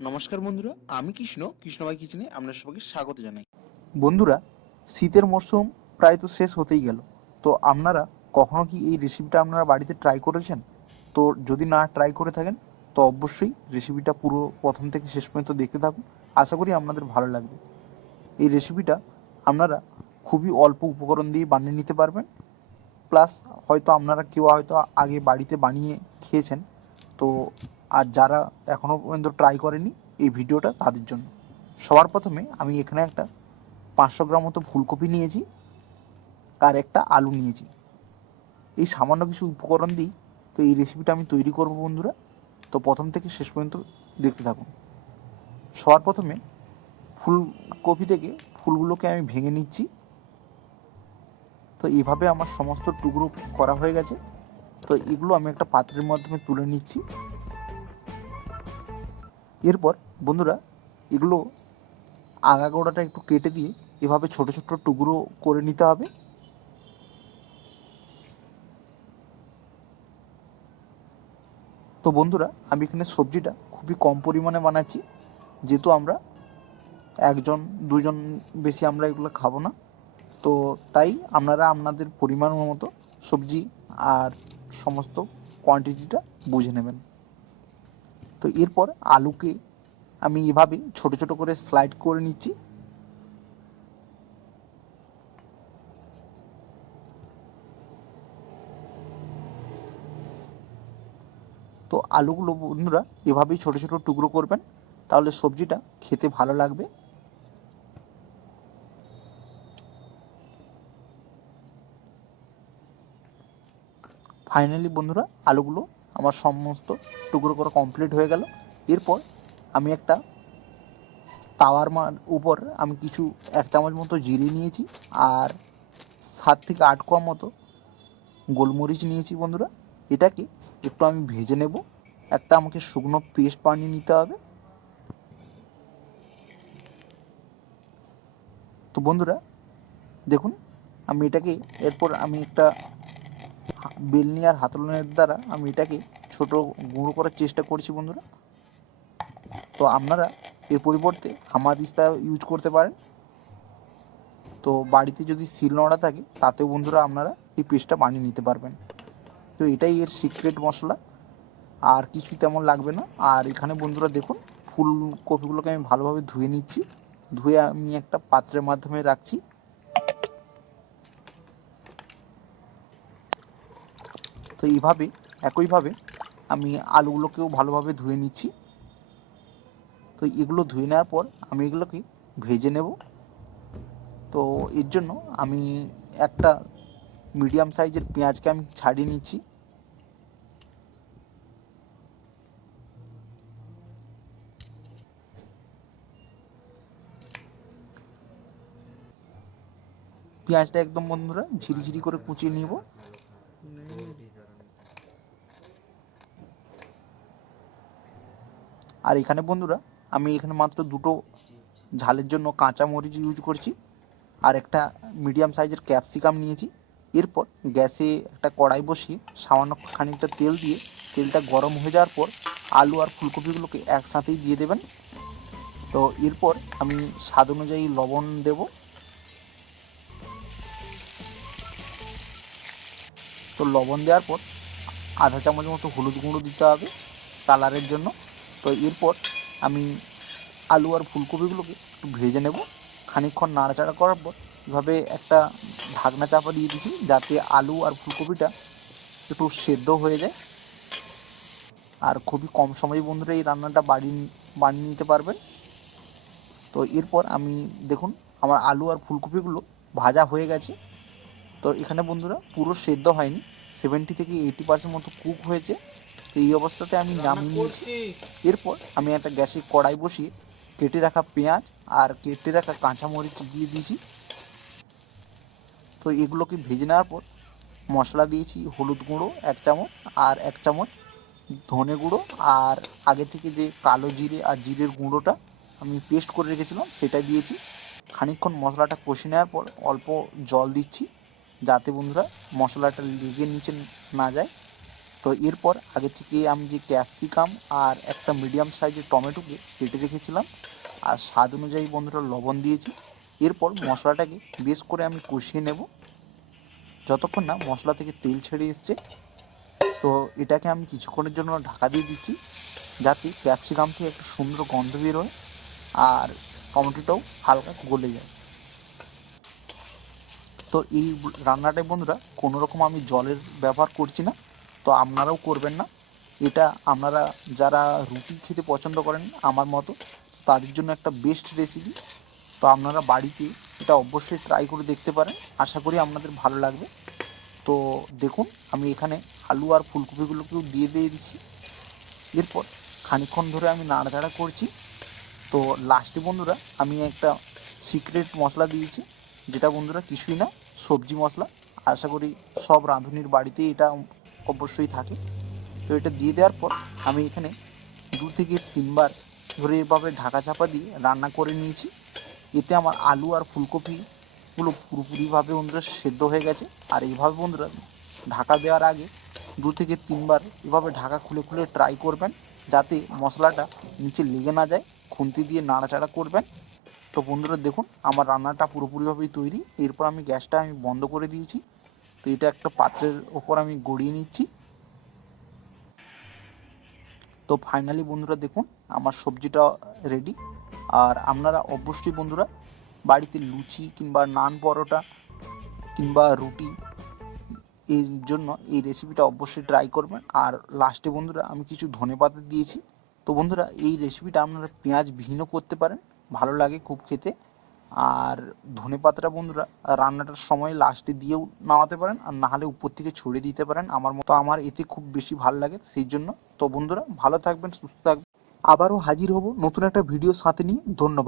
নমস্কার বন্ধুরা, আমি কৃষ্ণভাই কিচেনে আপনার সবাইকে স্বাগত জানাই। বন্ধুরা, শীতের মরশুম প্রায় তো শেষ হতেই গেল। তো আপনারা কখনো কি এই রেসিপিটা আপনারা বাড়িতে ট্রাই করেছেন? তো যদি না ট্রাই করে থাকেন তো অবশ্যই রেসিপিটা পুরো প্রথম থেকে শেষ পর্যন্ত দেখতে থাকুন। আশা করি আপনাদের ভালো লাগবে। এই রেসিপিটা আপনারা খুবই অল্প উপকরণ দিয়ে বানিয়ে নিতে পারবেন। প্লাস হয়তো আপনারা কেউ হয়তো আগে বাড়িতে বানিয়ে খেয়েছেন। তো আর যারা এখনও পর্যন্ত ট্রাই করেনি, এই ভিডিওটা তাদের জন্য। সবার প্রথমে আমি এখানে একটা 500 গ্রাম মতো ফুলকপি নিয়েছি আর একটা আলু নিয়েছি। এই সামান্য কিছু উপকরণ দিই তো এই রেসিপিটা আমি তৈরি করব বন্ধুরা। তো প্রথম থেকে শেষ পর্যন্ত দেখতে থাকুন। সবার প্রথমে ফুলকপি থেকে ফুলগুলোকে আমি ভেঙে নিচ্ছি। তো এইভাবে আমার সমস্ত টুকরো করা হয়ে গেছে। তো এগুলো আমি একটা পাত্রের মাধ্যমে তুলে নিচ্ছি। এরপর বন্ধুরা, এগুলো আগাগোড়াটা একটু কেটে দিয়ে এভাবে ছোট ছোট টুকরো করে নিতে হবে। তো বন্ধুরা, আমি এখানে সবজিটা খুবই কম পরিমাণে বানাচ্ছি, যেহেতু আমরা একজন দুজন বেশি আমরা এগুলো খাবো না। তো তাই আপনারা আপনাদের পরিমাণ মতো সবজি আর সমস্ত কোয়ান্টিটিটা বুঝে নেবেন। তো এরপর আলুকে আমি এভাবে ছোট ছোট করে স্লাইড করে নিচ্ছি। তো আলুগুলো বন্ধুরা এভাবেই ছোট ছোট টুকরো করবেন, তাহলে সবজিটা খেতে ভালো লাগবে। ফাইনালি বন্ধুরা, আলুগুলো আমার সমস্ত টুকরো করা কমপ্লিট হয়ে গেল। এরপর আমি একটা তাওয়ার উপর আমি কিছু 1 চামচ মতো জিরে নিয়েছি আর 7 থেকে 8 কোয়া মতো গোলমরিচ নিয়েছি বন্ধুরা। এটাকে একটু আমি ভেজে নেব। একটা আমাকে শুকনো পেস্ট বানিয়ে নিতে হবে। তো বন্ধুরা দেখুন, আমি এটাকে এরপর আমি একটা বেলনি আর হাতলের দ্বারা আমি এটাকে ছোট গুঁড়ো করার চেষ্টা করছি বন্ধুরা। তো আপনারা এর পরিবর্তে হামাদিস্তা ইউজ করতে পারেন। তো বাড়িতে যদি শিলনোড়া থাকে তাতেও বন্ধুরা আপনারা এই পেস্টটা বানিয়ে নিতে পারবেন। তো এটাই এর সিক্রেট মশলা, আর কিছুই তেমন লাগবে না। আর এখানে বন্ধুরা দেখুন, ফুলকপিগুলোকে আমি ভালোভাবে ধুয়ে নিচ্ছি। ধুয়ে আমি একটা পাত্রের মাধ্যমে রাখছি। তো এইভাবে একইভাবে আমি আলুগুলোকেও ভালোভাবে ধুয়ে নিচ্ছি। তো এগুলো ধুয়ে নেওয়ার পর আমি এগুলোকে ভেজে নেব। তো এর জন্য আমি একটা মিডিয়াম সাইজের পেঁয়াজকে আমি ছাড়িয়ে নিচ্ছি। পেঁয়াজটা একদম বন্ধুরা ঝিরিঝিরি করে কুচিয়ে নিব। আর এখানে বন্ধুরা আমি এখানে মাত্র দুটো ঝালের জন্য কাঁচা মরিচ ইউজ করছি আর একটা মিডিয়াম সাইজের ক্যাপসিকাম নিয়েছি। এরপর গ্যাসে একটা কড়াই বসিয়ে সামান্য খানিকটা তেল দিয়ে তেলটা গরম হয়ে যাওয়ার পর আলু আর ফুলকপিগুলোকে একসাথেই দিয়ে দেবেন। তো এরপর আমি স্বাদ অনুযায়ী লবণ দেব। তো লবণ দেওয়ার পর আধা চামচ মতো হলুদ গুঁড়ো দিতে হবে কালারের জন্য। তো এরপর আমি আলু আর ফুলকপিগুলোকে একটু ভেজে নেব। খানিকক্ষণ নাড়াচাড়া করার পর এভাবে একটা ঢাকনা চাপা দিয়ে দিয়েছি, যাতে আলু আর ফুলকপিটা একটু সেদ্ধ হয়ে যায়। আর খুবই কম সময়ে বন্ধুরা এই রান্নাটা বানিয়ে নিতে পারবেন। তো এরপর আমি দেখুন, আমার আলু আর ফুলকপিগুলো ভাজা হয়ে গেছে। তো এখানে বন্ধুরা পুরো সেদ্ধ হয়নি, 70 থেকে 80% মতো কুক হয়েছে। তো এই অবস্থাতে আমি নামিয়ে নিয়েছি। এরপর আমি একটা গ্যাসে কড়াই বসিয়ে কেটে রাখা পেঁয়াজ আর কেটে রাখা কাঁচামরিচ দিয়ে দিয়েছি। তো এগুলোকে ভেজে নেওয়ার পর মশলা দিয়েছি হলুদ গুঁড়ো 1 চামচ আর 1 চামচ ধনে গুঁড়ো, আর আগে থেকে যে কালো জিরে আর জিরের গুঁড়োটা আমি পেস্ট করে রেখেছিলাম সেটা দিয়েছি। খানিকক্ষণ মশলাটা কষে নেওয়ার পর অল্প জল দিচ্ছি, যাতে বন্ধুরা মশলাটা লেগে নিচে না যায়। তো এরপর আগে থেকে আমি যে ক্যাপসিকাম আর একটা মিডিয়াম সাইজের টমেটোকে কেটে রেখেছিলাম আর স্বাদ অনুযায়ী বন্ধুরা লবণ দিয়েছি। এরপর মশলাটাকে বেশ করে আমি কষিয়ে নেব যতক্ষণ না মশলা থেকে তেল ছেড়ে এসছে। তো এটাকে আমি কিছুক্ষণের জন্য ঢাকা দিয়ে দিচ্ছি যাতে ক্যাপসিকাম থেকে একটা সুন্দর গন্ধ বেরোয় আর টমেটোটাও হালকা গলে যায়। তো এই রান্নাটায় বন্ধুরা কোনো রকম আমি জলের ব্যবহার করছি না, তো আপনারাও করবেন না। এটা আপনারা যারা রুটি খেতে পছন্দ করেন আমার মতো তাদের জন্য একটা বেস্ট রেসিপি। তো আপনারা বাড়িতে এটা অবশ্যই ট্রাই করে দেখতে পারেন, আশা করি আপনাদের ভালো লাগবে। তো দেখুন আমি এখানে আলু আর ফুলকপিগুলোকেও দিয়ে দিচ্ছি। এরপর খানিকক্ষণ ধরে আমি নাড়াচাড়া করছি। তো লাস্টে বন্ধুরা আমি একটা সিক্রেট মশলা দিয়েছি, যেটা বন্ধুরা কিছুই না, সবজি মশলা। আশা করি সব রাঁধুনির বাড়িতেই এটা অবশ্যই থাকে। তো এটা দিয়ে দেওয়ার পর আমি এখানে 2 থেকে 3 বার ধরে এভাবে ঢাকা চাপা দিয়ে রান্না করে নিয়েছি। এতে আমার আলু আর ফুলকপিগুলো পুরোপুরিভাবে বন্ধুরা সেদ্ধ হয়ে গেছে। আর এইভাবে বন্ধুরা ঢাকা দেওয়ার আগে 2 থেকে 3 বার এভাবে ঢাকা খুলে খুলে ট্রাই করবেন যাতে মশলাটা নিচে লেগে না যায়। খুন্তি দিয়ে নাড়াচাড়া করবেন। তো বন্ধুরা দেখুন আমার রান্নাটা পুরোপুরিভাবেই তৈরি। এরপর আমি গ্যাসটা বন্ধ করে দিয়েছি। তো এটা একটা পাত্রের ওপর আমি গড়িয়ে নিচ্ছি। তো ফাইনালি বন্ধুরা দেখুন আমার সবজিটা রেডি। আর আপনারা অবশ্যই বন্ধুরা বাড়িতে লুচি কিংবা নান পরোটা কিংবা রুটি এর জন্য এই রেসিপিটা অবশ্যই ট্রাই করবেন। আর লাস্টে বন্ধুরা আমি কিছু ধনেপাতা দিয়েছি। তো বন্ধুরা এই রেসিপিটা আপনারা পেঁয়াজ বিহীনও করতে পারেন, ভালো লাগে খুব খেতে। আর ধনেপাতাটা বন্ধুরা রান্নাটার সময় লাস্টে দিয়েও নামাতে পারেন, আর না হলে উপর থেকে ছড়িয়ে দিতে পারেন। আমার মতো আমার এতে খুব বেশি ভালো লাগে সেই জন্য। তো বন্ধুরা ভালো থাকবেন, সুস্থ থাকবেন। আবারও হাজির হব নতুন একটা ভিডিওর সাথে নিয়ে। ধন্যবাদ।